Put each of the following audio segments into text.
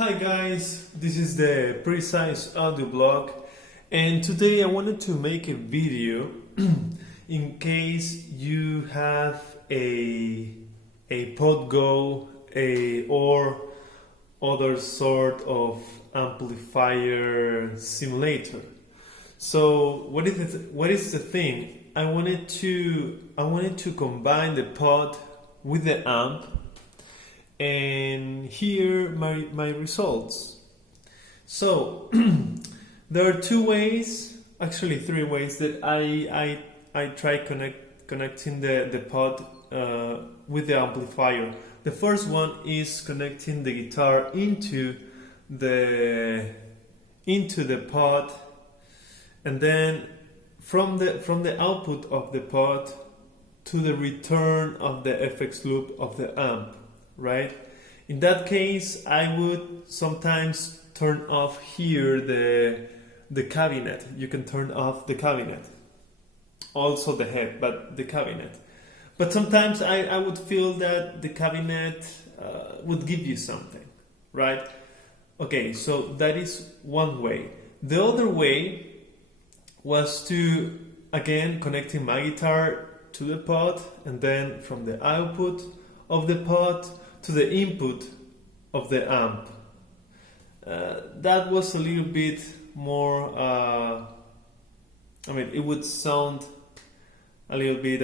Hi guys, this is the Precise Audio blog, and today I wanted to make a video in case you have a Podgo or other sort of amplifier simulator. So what is the thing? I wanted to combine the pod with the amp, and here my results. So there are two ways, actually three ways, that I try connecting the pod with the amplifier. The first one is connecting the guitar into the pod, and then from the output of the pod to the return of the FX loop of the amp. Right? In that case, I would sometimes turn off here the cabinet. You can turn off the cabinet, also the head, but the cabinet. But sometimes I would feel that the cabinet would give you something, right? Okay, so that is one way. The other way was to, again, connecting my guitar to the pod, and then from the output of the pod to the input of the amp. That was a little bit more, it would sound a little bit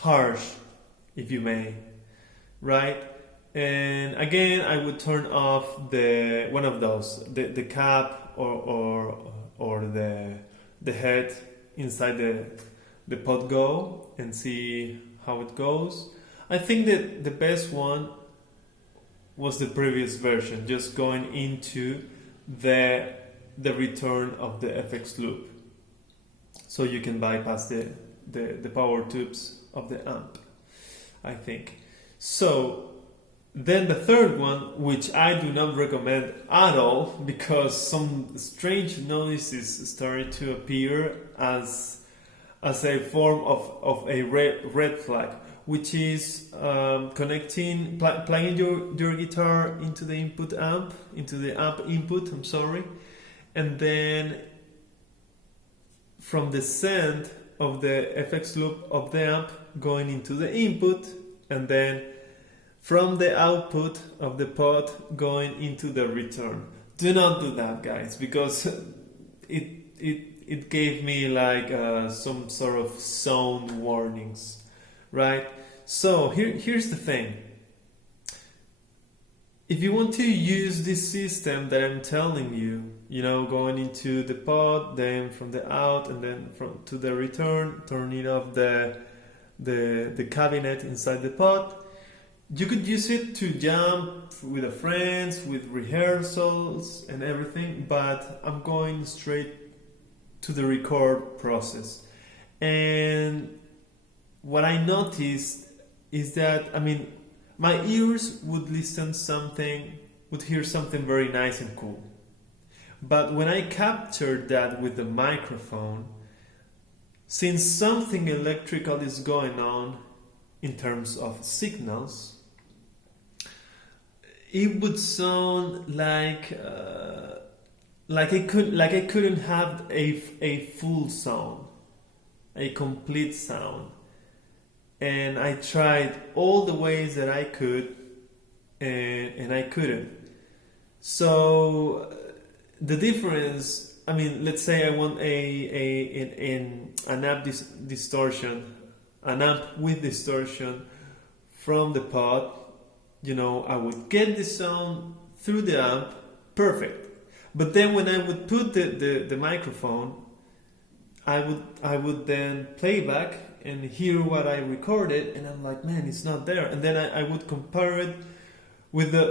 harsh, if you may, right? And again, I would turn off one of those, the cap or the head inside the Podgo, and see how it goes. I think that the best one was the previous version, just going into the return of the FX loop, so you can bypass the power tubes of the amp, I think. So then the third one, which I do not recommend at all, because some strange noises started to appear as a form of a red flag, which is plugging your guitar into the amp input, and then from the send of the FX loop of the amp going into the input, and then from the output of the pod going into the return. Do not do that, guys, because it gave me like some sort of sound warnings, right? So here's the thing. If you want to use this system that I'm telling you, going into the pod, then from the out, and then to the return, turning off the cabinet inside the pod, you could use it to jam with the friends, with rehearsals and everything, but I'm going straight to the record process. And what I noticed is that, my ears would hear something very nice and cool. But when I captured that with the microphone, since something electrical is going on in terms of signals, it would sound like I couldn't have a full sound, a complete sound. And I tried all the ways that I could, and I couldn't. So the difference, let's say I want an amp distortion, an amp with distortion from the pod. I would get the sound through the amp, perfect. But then when I would put the microphone, I would then play back and hear what I recorded, and I'm like, man, it's not there. And then I would compare it with the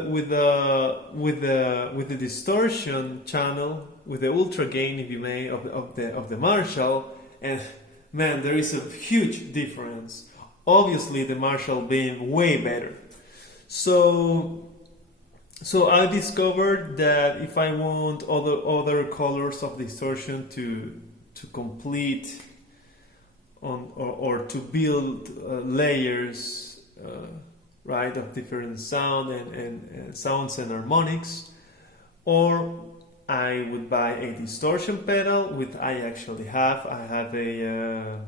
distortion channel, with the ultra gain, if you may, of the Marshall, and man, there is a huge difference. Obviously, the Marshall being way better. So I discovered that if I want other colors of distortion to complete on or to build layers right, of different sound and sounds and harmonics, or I would buy a distortion pedal, which I actually have. I have a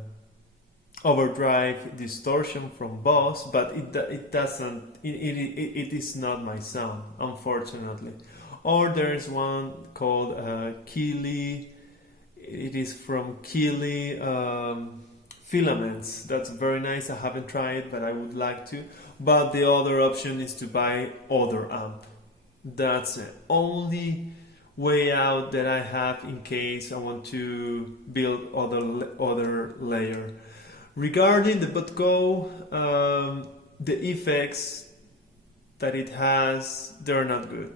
overdrive distortion from Boss, but it doesn't. It is not my sound, unfortunately. Or there's one called Keeley. It is from Keeley Filaments. That's very nice. I haven't tried it, but I would like to. But the other option is to buy other amp. That's the only way out that I have in case I want to build other layer. Regarding the Botco, the effects that it has, they're not good.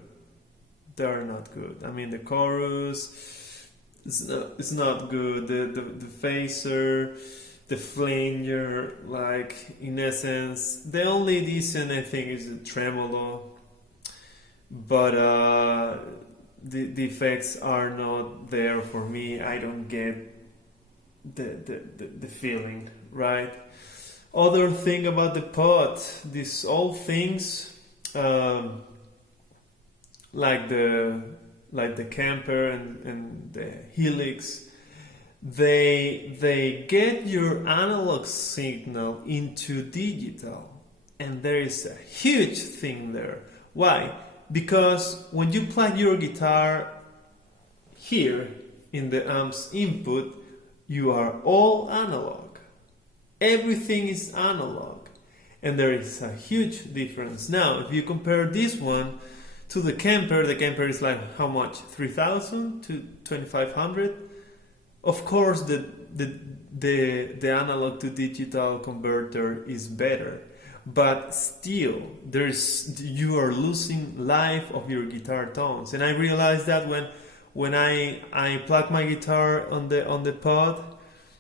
They're not good. I mean, the chorus, it's not good. The phaser, the flanger, like, in essence, the only decent, I think, is the tremolo. But the effects are not there for me. I don't get the feeling, right? Other thing about the pod, these old things, like the Camper and the Helix, they get your analog signal into digital, and there is a huge thing there. Why? Because when you plug your guitar here in the amp's input, you are all analog. Everything is analog, and there is a huge difference. Now, if you compare this one to the Camper is like how much? 3,000 to 2,500. Of course, the analog to digital converter is better, but still, you are losing life of your guitar tones. And I realized that when I plug my guitar on the pod,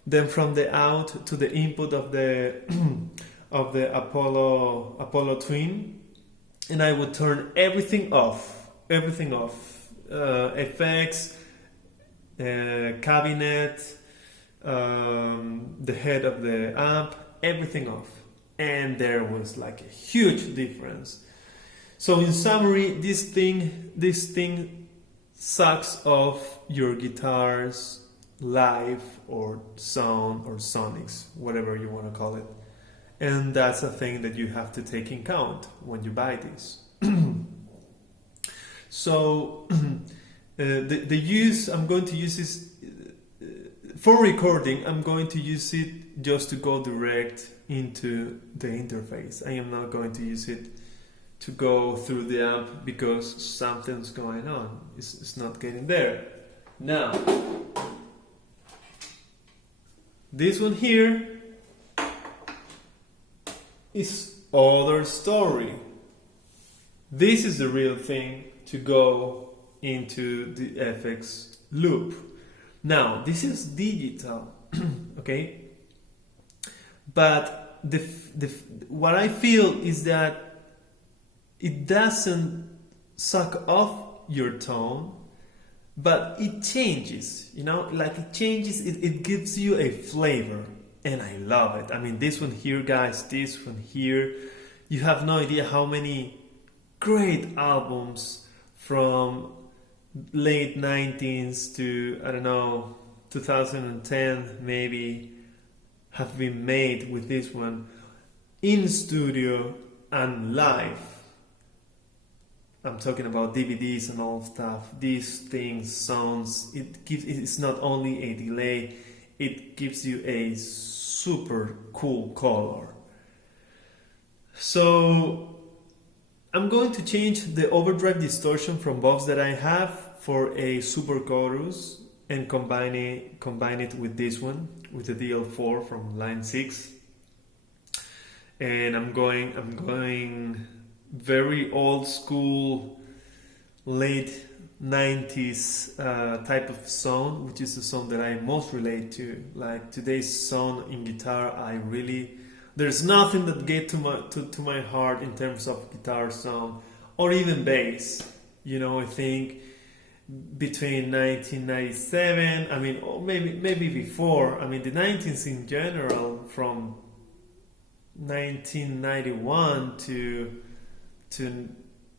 then from the out to the input of the of the Apollo Twin, and I would turn everything off, effects, cabinet, the head of the amp, everything off, and there was like a huge difference. So in summary, this thing sucks off your guitar's life or sound or sonics, whatever you want to call it. And that's a thing that you have to take in count when you buy this. So the use, I'm going to use this for recording. I'm going to use it just to go direct into the interface. I am not going to use it to go through the amp because something's going on. It's not getting there. Now, this one here is other story. This is the real thing to go into the FX loop. Now, this is digital, okay? But what I feel is that it doesn't suck off your tone, but it changes, like it changes, it gives you a flavor. And I love it. I mean, this one here, guys, this one here, you have no idea how many great albums from late 90s to, I don't know, 2010 maybe, have been made with this one in studio and live. I'm talking about DVDs and all stuff. These things, sounds, it's not only a delay, it gives you a super cool color. So I'm going to change the overdrive distortion from box that I have for a super chorus and combine it with this one, with the DL4 from line 6. And I'm going very old school, late 90s type of sound, which is the sound that I most relate to. Like today's sound in guitar, there's nothing that get to my heart in terms of guitar sound or even bass. I think between 1997, I mean, or maybe before. I mean, the 90s in general, from 1991 to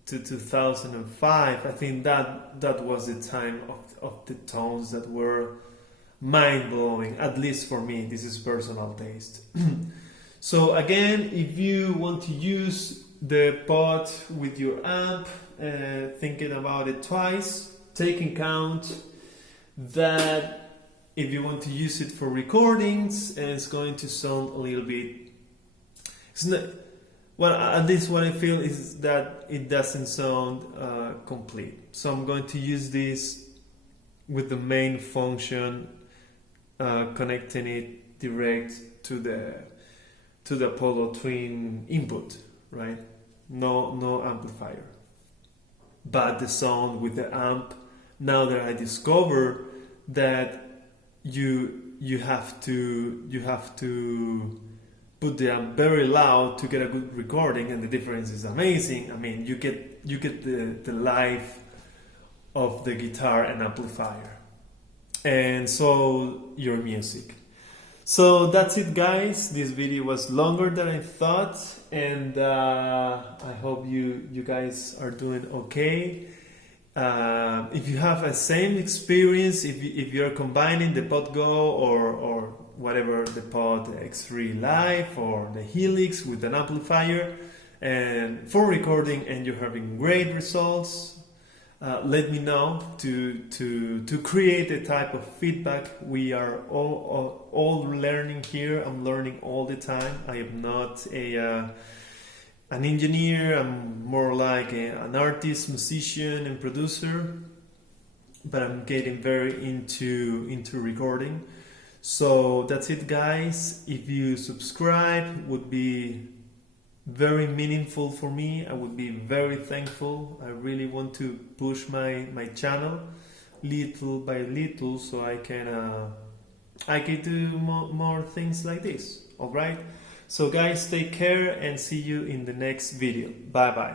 2005. I think that was the time of the tones that were mind-blowing, at least for me. This is personal taste. So again, if you want to use the pod with your amp, thinking about it twice, take in count that if you want to use it for recordings, it's going to sound a little bit, it's not, well, at least what I feel is that it doesn't sound complete. So I'm going to use this with the main function, connecting it direct to the Apollo Twin input, right? No amplifier. But the sound with the amp, now that I discover that you have to put the amp very loud to get a good recording, and the difference is amazing. I mean, you get the life of the guitar and amplifier, and so your music. So that's it, guys. This video was longer than I thought, and I hope you guys are doing okay. If you have a same experience, if you're combining the Pod Go or whatever, the Pod X3 Live or the Helix with an amplifier and for recording, and you're having great results, let me know to create a type of feedback. We are all learning here. I'm learning all the time. I am not an engineer. I'm more like an artist, musician, and producer. But I'm getting very into recording. So that's it, guys. If you subscribe, would be very meaningful for me. I would be very thankful. I really want to push my channel little by little, so I can do more things like this. All right. So guys, take care and see you in the next video. Bye bye.